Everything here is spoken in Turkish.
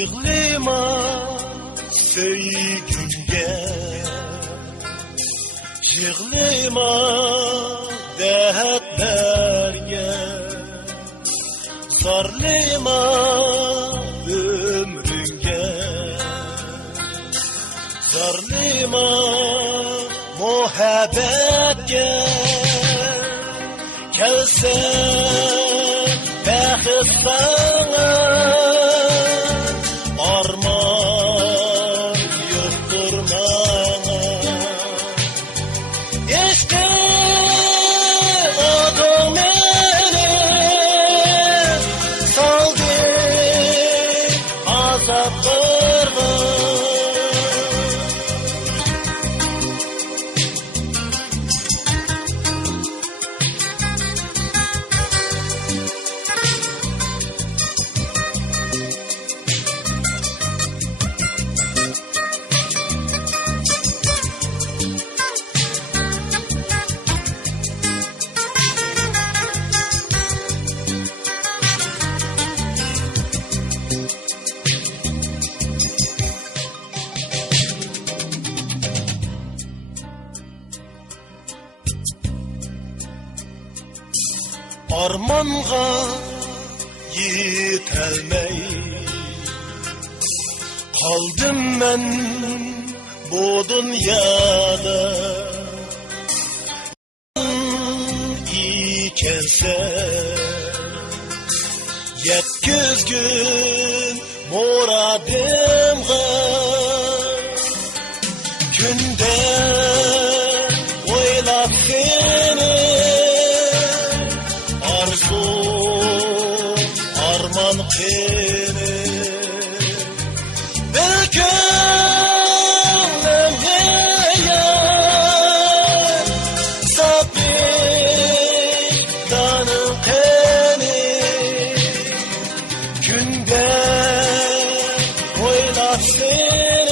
Yığlama söygünge, yığlama dertlerge, zarlama ömrünge, zarlama muhabbetge. Kelsen bəxit sana, arman yoktur bana. İşte adım beni saldı azaplarına. Armanğa yetəlməy, qaldım mən bu dünyada. İkənsən, yetküz gün muradımğa, günde oylap seni, arzu, arman beni. Bir gönlüm eğer, sabit danım beni. Günde oylap seni,